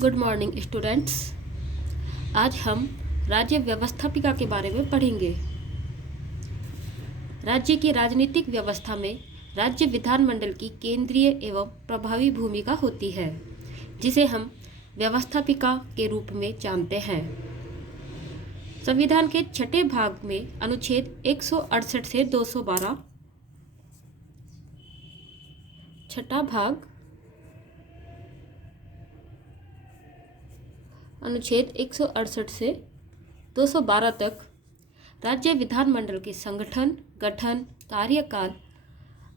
Good morning students. आज हम राज्य व्यवस्थापिका के बारे में पढ़ेंगे। राज्य की राजनीतिक व्यवस्था में राज्य विधानमंडल की केंद्रीय एवं प्रभावी भूमिका होती है, जिसे हम व्यवस्थापिका के रूप में जानते हैं। संविधान के छठे भाग में अनुच्छेद 168 से 212, छठा भाग अनुच्छेद 168 से 212 तक राज्य विधानमंडल के संगठन, गठन, कार्यकाल,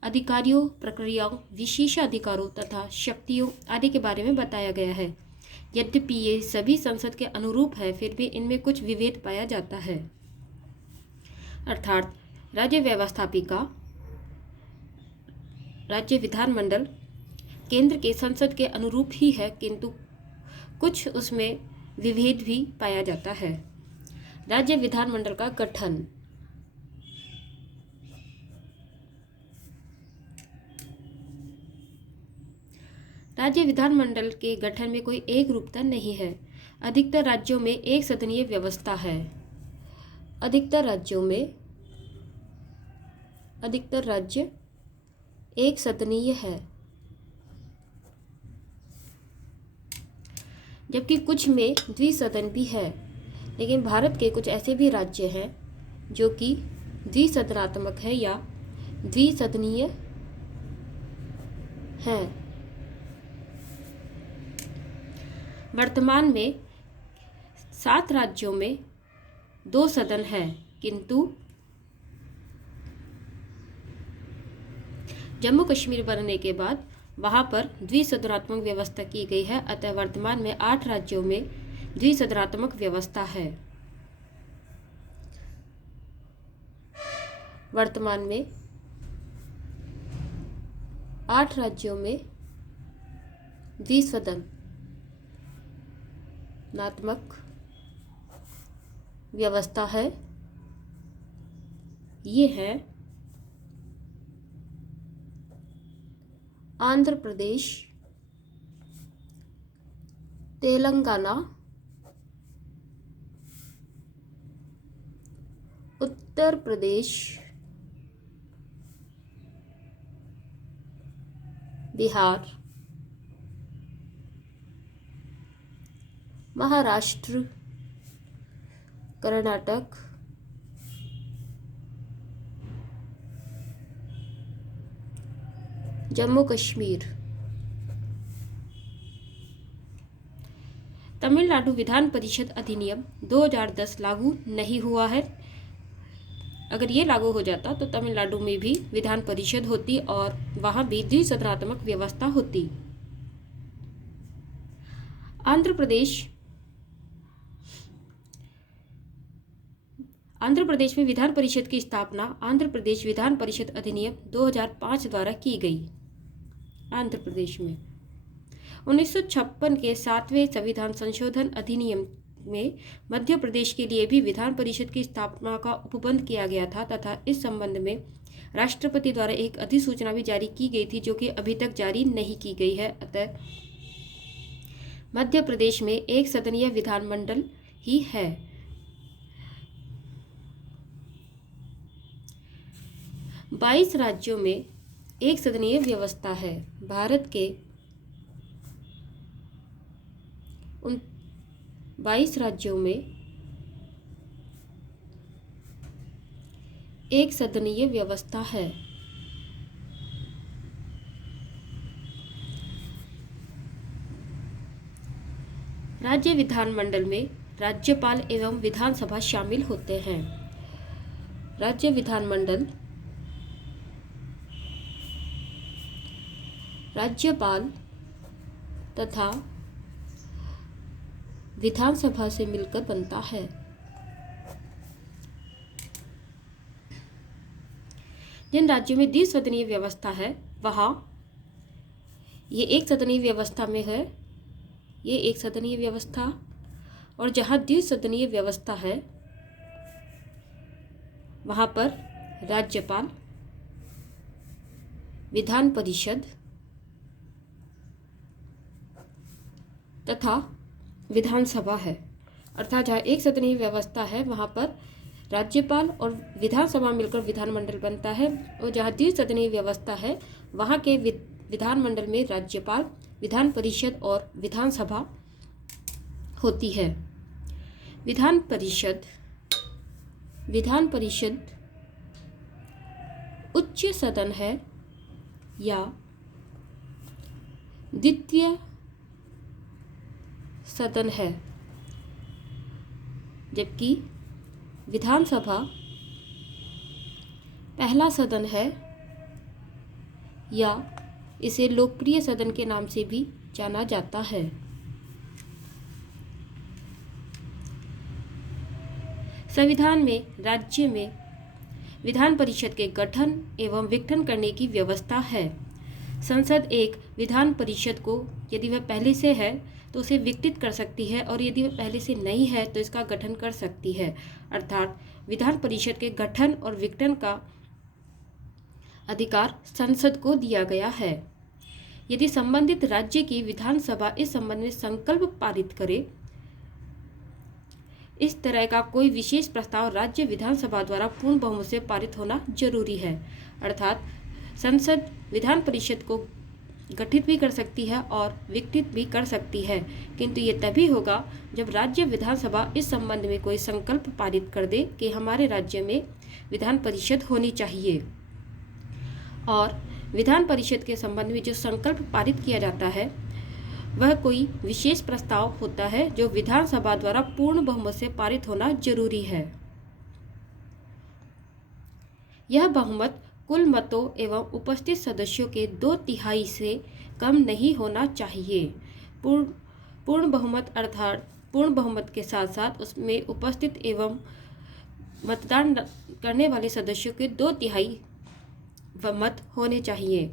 अधिकारियों, प्रक्रियाओं, विशेषाधिकारों तथा शक्तियों आदि के बारे में बताया गया है। यद्यपि ये सभी संसद के अनुरूप है, फिर भी इनमें कुछ विभेद पाया जाता है। अर्थात राज्य व्यवस्थापिका, राज्य विधानमंडल केंद्र के संसद के अनुरूप ही है, किंतु कुछ उसमें विभेद भी पाया जाता है। राज्य विधानमंडल का गठन। राज्य विधानमंडल के गठन में कोई एक रूपता नहीं है। अधिकतर राज्यों में एक सदनीय व्यवस्था है। अधिकतर राज्य एक सदनीय है, जबकि कुछ में द्विसदन भी है। लेकिन भारत के कुछ ऐसे भी राज्य हैं जो कि द्विसदनात्मक है या द्विसदनीय हैं। वर्तमान में 7 राज्यों में 2 सदन है, किंतु जम्मू कश्मीर बनने के बाद वहां पर द्विसदनात्मक व्यवस्था की गई है। अतः वर्तमान में 8 राज्यों में द्विसदनात्मक व्यवस्था है। वर्तमान में 8 राज्यों में द्विसदनात्मक व्यवस्था है। ये है आंध्र प्रदेश, तेलंगाना, उत्तर प्रदेश, बिहार, महाराष्ट्र, कर्नाटक, जम्मू कश्मीर। तमिलनाडु विधान परिषद अधिनियम 2010 लागू नहीं हुआ है। अगर ये लागू हो जाता तो तमिलनाडु में भी विधान परिषद होती और वहां भी द्विसदनात्मक व्यवस्था होती। आंध्र प्रदेश में विधान परिषद की स्थापना आंध्र प्रदेश विधान परिषद अधिनियम 2005 द्वारा की गई। आंध्र प्रदेश में 1956 के 7वें संविधान संशोधन अधिनियम में मध्य प्रदेश के लिए भी विधान परिषद की स्थापना का उपबंध किया गया था तथा इस संबंध में राष्ट्रपति द्वारा एक अधिसूचना भी जारी की गई थी, जो कि अभी तक जारी नहीं की गई है। अतः मध्य प्रदेश में एक सदनीय विधानमंडल ही है। बाईस राज्यों में एक सदनीय व्यवस्था है। भारत के 22 राज्यों में एक सदनीय व्यवस्था है। राज्य विधानमंडल में राज्यपाल एवं विधानसभा शामिल होते हैं। राज्य विधानमंडल राज्यपाल तथा विधानसभा से मिलकर बनता है। जिन राज्यों में द्विसदनीय व्यवस्था है वहां ये एक सदनीय व्यवस्था में है, ये एक सदनीय व्यवस्था, और जहां द्विसदनीय व्यवस्था है वहां पर राज्यपाल, विधान परिषद तथा विधानसभा है। अर्थात जहाँ एक सदनीय व्यवस्था है वहाँ पर राज्यपाल और विधानसभा मिलकर विधानमंडल बनता है, और जहाँ द्विसदनीय व्यवस्था है वहाँ के विधानमंडल में राज्यपाल, विधान परिषद और विधानसभा होती है। विधान परिषद उच्च सदन है या द्वितीय सदन है, जबकि विधानसभा पहला सदन है या इसे लोकप्रिय सदन के नाम से भी जाना जाता है। संविधान में राज्य में विधान परिषद के गठन एवं विघटन करने की व्यवस्था है। संसद एक विधान परिषद को यदि वह पहले से है तो उसे विघटित कर सकती है, और यदि वह पहले से नहीं है तो इसका गठन कर सकती है। अर्थात विधान परिषद के गठन और विघटन का अधिकार संसद को दिया गया है। यदि संबंधित राज्य की विधानसभा इस संबंध में संकल्प पारित करे, इस तरह का कोई विशेष प्रस्ताव राज्य विधानसभा द्वारा पूर्ण बहुमत से पारित होना जरूरी है। अर्थात संसद विधान परिषद को गठित भी कर सकती है और विघटित भी कर सकती है, किंतु ये तभी होगा जब राज्य विधानसभा इस संबंध में कोई संकल्प पारित कर दे कि हमारे राज्य में विधान परिषद होनी चाहिए। और विधान परिषद के संबंध में जो संकल्प पारित किया जाता है वह कोई विशेष प्रस्ताव होता है जो विधानसभा द्वारा पूर्ण बहुमत से पारित होना जरूरी है। यह बहुमत कुल मतों एवं उपस्थित सदस्यों के 2/3 से कम नहीं होना चाहिए। पूर्ण बहुमत अर्थात पूर्ण बहुमत के साथ साथ उसमें उपस्थित एवं मतदान करने वाले सदस्यों के 2/3 मत होने चाहिए।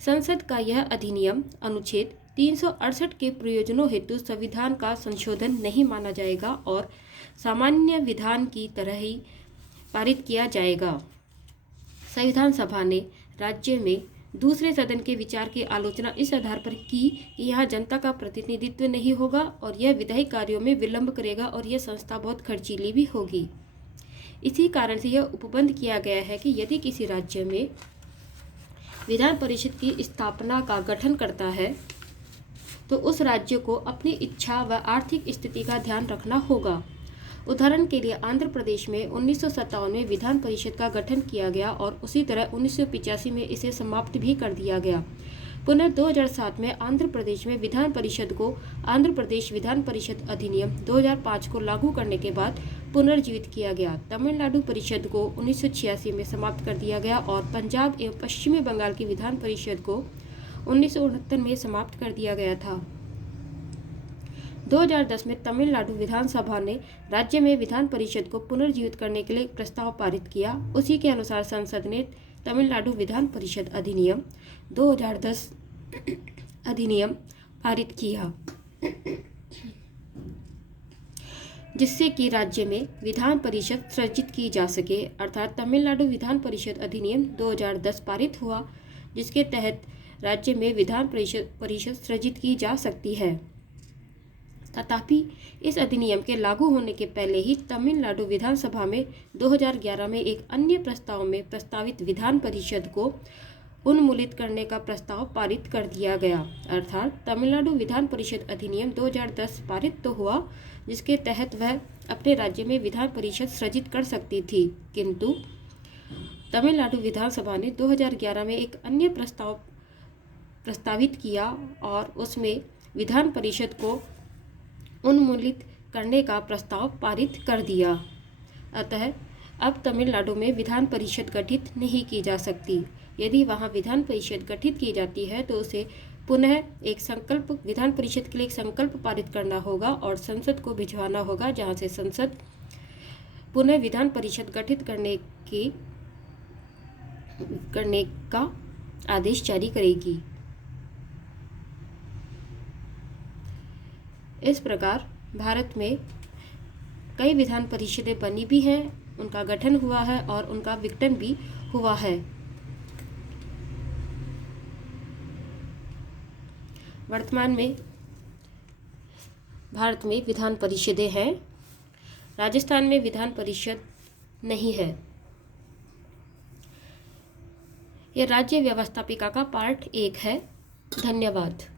संसद का यह अधिनियम अनुच्छेद 368 के प्रयोजनों हेतु संविधान का संशोधन नहीं माना जाएगा और सामान्य विधान की तरह ही पारित किया जाएगा। संविधान सभा ने राज्य में दूसरे सदन के विचार की आलोचना इस आधार पर की कि यहाँ जनता का प्रतिनिधित्व नहीं होगा और यह विधायी कार्यों में विलंब करेगा और यह संस्था बहुत खर्चीली भी होगी। इसी कारण से यह उपबंध किया गया है कि यदि किसी राज्य में विधान परिषद की स्थापना का गठन करता है तो उस राज्य को अपनी इच्छा व आर्थिक स्थिति का ध्यान रखना होगा। उदाहरण के लिए आंध्र प्रदेश में 1957 में विधान परिषद का गठन किया गया और उसी तरह 1985 में इसे समाप्त भी कर दिया गया। पुनः 2007 में आंध्र प्रदेश में विधान परिषद को आंध्र प्रदेश विधान परिषद अधिनियम 2005 को लागू करने के बाद पुनर्जीवित किया गया। तमिलनाडु परिषद को 1986 में समाप्त कर दिया गया और पंजाब एवं पश्चिमी बंगाल की विधान परिषद को 1969 में समाप्त कर दिया गया था। 2010 में तमिलनाडु विधानसभा ने राज्य में विधान परिषद को पुनर्जीवित करने के लिए एक प्रस्ताव पारित किया। उसी के अनुसार संसद ने तमिलनाडु विधान परिषद अधिनियम 2010 अधिनियम पारित किया, जिससे कि राज्य में विधान परिषद सृजित की जा सके। अर्थात तमिलनाडु विधान परिषद अधिनियम 2010 पारित हुआ, जिसके तहत राज्य में विधान परिषद सृजित की जा सकती है। तथापि इस अधिनियम के लागू होने के पहले ही तमिलनाडु विधानसभा में 2011 में एक अन्य प्रस्ताव में प्रस्तावित विधान परिषद को उन्मूलित करने का प्रस्ताव पारित कर दिया गया। अर्थात तमिलनाडु विधान परिषद अधिनियम 2010 पारित तो हुआ, जिसके तहत वह अपने राज्य में विधान परिषद सृजित कर सकती थी, किंतु तमिलनाडु विधानसभा ने 2011 में एक अन्य प्रस्तावित किया और उसमें विधान परिषद को उन्मूलित करने का प्रस्ताव पारित कर दिया। अतः अब तमिलनाडु में विधान परिषद गठित नहीं की जा सकती। यदि वहां विधान परिषद गठित की जाती है तो उसे पुनः एक संकल्प विधान परिषद के लिए एक संकल्प पारित करना होगा और संसद को भिजवाना होगा, जहां से संसद पुनः विधान परिषद गठित करने का आदेश जारी करेगी। इस प्रकार भारत में कई विधान परिषदें बनी भी हैं, उनका गठन हुआ है और उनका विघटन भी हुआ है। वर्तमान में भारत में विधान परिषदें हैं। राजस्थान में विधान परिषद नहीं है। यह राज्य व्यवस्थापिका का पार्ट 1 है। धन्यवाद।